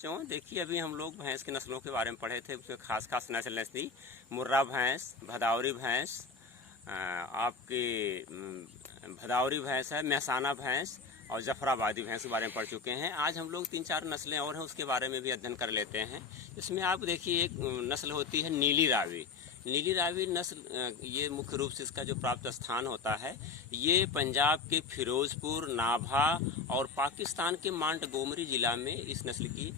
देखिए, अभी हम लोग भैंस की नस्लों के बारे में पढ़े थे। उसमें खास नस्ल थी मुर्रा भैंस, भदौरी भैंस, आपकी भदौरी भैंस है, मेहसाना भैंस और जफराबादी भैंस के बारे में पढ़ चुके हैं। आज हम लोग 3-4 नस्लें और हैं, उसके बारे में भी अध्ययन कर लेते हैं। इसमें आप देखिए, एक नस्ल होती है नीली रावी। नीली रावी नस्ल, ये मुख्य रूप से इसका जो प्राप्त स्थान होता है, ये पंजाब के फिरोजपुर, नाभा और पाकिस्तान के मांटगोमरी ज़िला में इस नस्ल की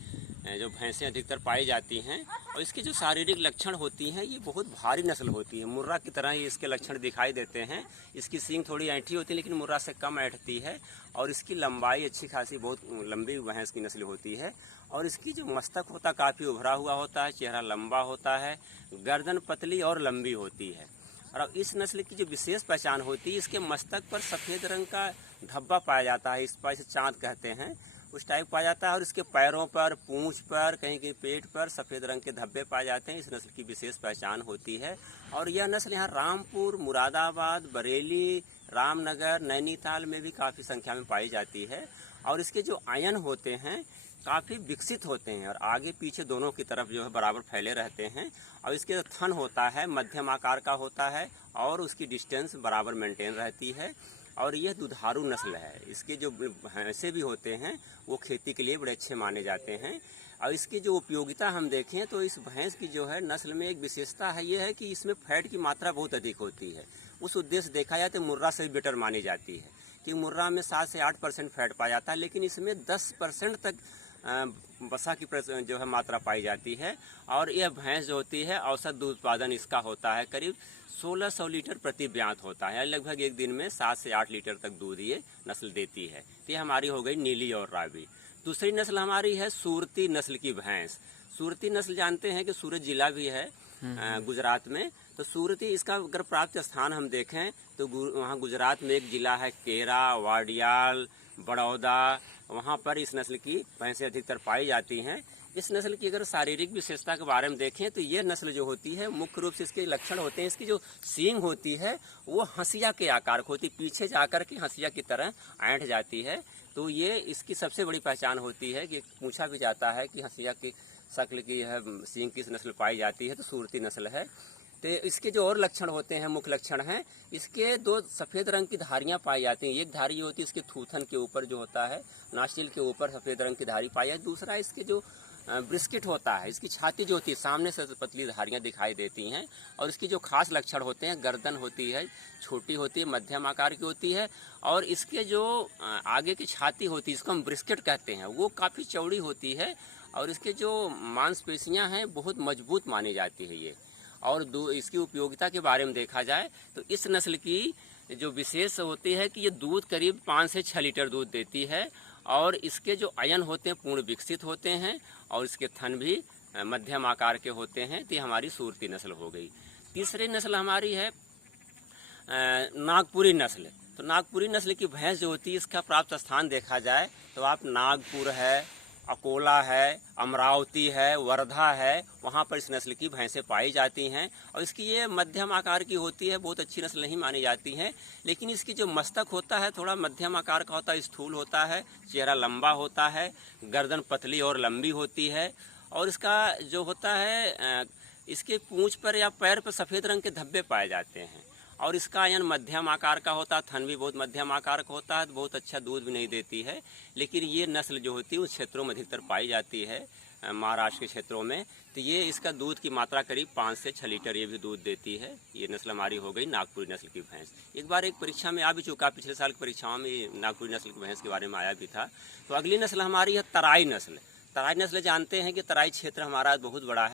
जो भैंसें अधिकतर पाई जाती हैं। और इसके जो शारीरिक लक्षण होती हैं, ये बहुत भारी नस्ल होती है। मुर्रा की तरह ही इसके लक्षण दिखाई देते हैं। इसकी सींग थोड़ी ऐंठी होती है, लेकिन मुर्रा से कम ऐंठती है। और इसकी लंबाई अच्छी खासी, बहुत लंबी भैंस की नस्ल होती है। और इसकी जो मस्तक होता काफ़ी उभरा हुआ होता है, चेहरा लंबा होता है, गर्दन पतली और लंबी होती है। और इस नस्ल की जो विशेष पहचान होती है, इसके मस्तक पर सफ़ेद रंग का धब्बा पाया जाता है। इस पर इसे चाँद कहते हैं, उस टाइप पाया जाता है। और इसके पैरों पर, पूंछ पर, कहीं कहीं पेट पर सफ़ेद रंग के धब्बे पाए जाते हैं। इस नस्ल की विशेष पहचान होती है। और यह नस्ल यहाँ रामपुर, मुरादाबाद, बरेली, रामनगर, नैनीताल में भी काफ़ी संख्या में पाई जाती है। और इसके जो आयन होते हैं काफ़ी विकसित होते हैं और आगे पीछे दोनों की तरफ जो है बराबर फैले रहते हैं। और इसके जो थन होता है मध्यम आकार का होता है और उसकी डिस्टेंस बराबर मेंटेन रहती है। और यह दुधारू नस्ल है। इसके जो भैंसे भी होते हैं वो खेती के लिए बड़े अच्छे माने जाते हैं। और इसकी जो उपयोगिता हम देखें तो इस भैंस की जो है नस्ल में एक विशेषता है, ये है कि इसमें फैट की मात्रा बहुत अधिक होती है। उस उद्देश्य देखा जाए तो मुर्रा से भी बेटर मानी जाती है कि मुर्रा में 7 से 8% फैट पाया जाता है, लेकिन इसमें 10% तक वसा की जो है मात्रा पाई जाती है। और यह भैंस जो होती है, औसत दूध उत्पादन इसका होता है करीब 1600 लीटर प्रति ब्यात होता है। लगभग एक दिन में 7 से 8 लीटर तक दूध ये नस्ल देती है। तो ये हमारी हो गई नीली और रावी। दूसरी नस्ल हमारी है सूरती नस्ल की भैंस। सूरती नस्ल जानते हैं कि सूरत जिला भी है गुजरात में। तो सूरती, इसका अगर प्राप्त स्थान हम देखें तो वहाँ गुजरात में एक ज़िला है केरा, वाडियाल, बड़ौदा, वहाँ पर इस नस्ल की भैंसें अधिकतर पाई जाती हैं। इस नस्ल की अगर शारीरिक विशेषता के बारे में देखें तो ये नस्ल जो होती है, मुख्य रूप से इसके लक्षण होते हैं, इसकी जो सींग होती है वो हंसिया के आकार की होती है, पीछे जाकर के हंसिया की तरह ऐंठ जाती है। तो ये इसकी सबसे बड़ी पहचान होती है कि पूछा भी जाता है कि हंसिया की शक्ल की है सींग किस नस्ल पाई जाती है, तो सूरती नस्ल है। तो इसके जो और लक्षण होते हैं, मुख्य लक्षण हैं, इसके 2 सफ़ेद रंग की धारियां पाई जाती हैं। एक धारी होती है इसके थूथन के ऊपर जो होता है, नास्टिल के ऊपर सफ़ेद रंग की धारी पाई जाती है। दूसरा इसके जो ब्रिस्किट होता है, इसकी छाती जो होती है सामने से पतली धारियां दिखाई देती हैं। और इसकी जो खास लक्षण होते हैं, गर्दन होती है छोटी होती है, मध्यम आकार की होती है। और इसके जो आगे की छाती होती है, इसको हम ब्रिस्किट कहते हैं, वो काफ़ी चौड़ी होती है। और इसके जो मांसपेशियाँ हैं बहुत मजबूत मानी जाती है ये। और इसकी उपयोगिता के बारे में देखा जाए तो इस नस्ल की जो विशेष होती है कि ये दूध करीब 5 से 6 लीटर दूध देती है। और इसके जो आयन होते हैं पूर्ण विकसित होते हैं और इसके थन भी मध्यम आकार के होते हैं। तो ये हमारी सूरती नस्ल हो गई। तीसरी नस्ल हमारी है नागपुरी नस्ल। तो नागपुरी नस्ल की भैंस जो होती है, इसका प्राप्त स्थान देखा जाए तो आप नागपुर है, अकोला है, अमरावती है, वर्धा है, वहाँ पर इस नस्ल की भैंसें पाई जाती हैं। और इसकी ये मध्यम आकार की होती है, बहुत अच्छी नस्ल नहीं मानी जाती है। लेकिन इसकी जो मस्तक होता है थोड़ा मध्यम आकार का होता है, स्थूल होता है, चेहरा लंबा होता है, गर्दन पतली और लंबी होती है। और इसका जो होता है, इसके पूंछ पर या पैर पर सफ़ेद रंग के धब्बे पाए जाते हैं। और इसका आयन मध्यम आकार का होता है, थन भी बहुत मध्यम आकार का होता है, तो बहुत अच्छा दूध भी नहीं देती है। लेकिन ये नस्ल जो होती है उस क्षेत्रों में अधिकतर पाई जाती है, महाराष्ट्र के क्षेत्रों में। तो ये इसका दूध की मात्रा करीब 5 से 6 लीटर ये भी दूध देती है। ये नस्ल हमारी हो गई नागपुरी नस्ल की भैंस। एक बार एक परीक्षा में आ भी चुका, पिछले साल की परीक्षाओं में नागपुरी नस्ल की भैंस के बारे में आया भी था। तो अगली नस्ल हमारी है तराई नस्ल। तराई नस्ल जानते हैं कि तराई क्षेत्र हमारा बहुत बड़ा है।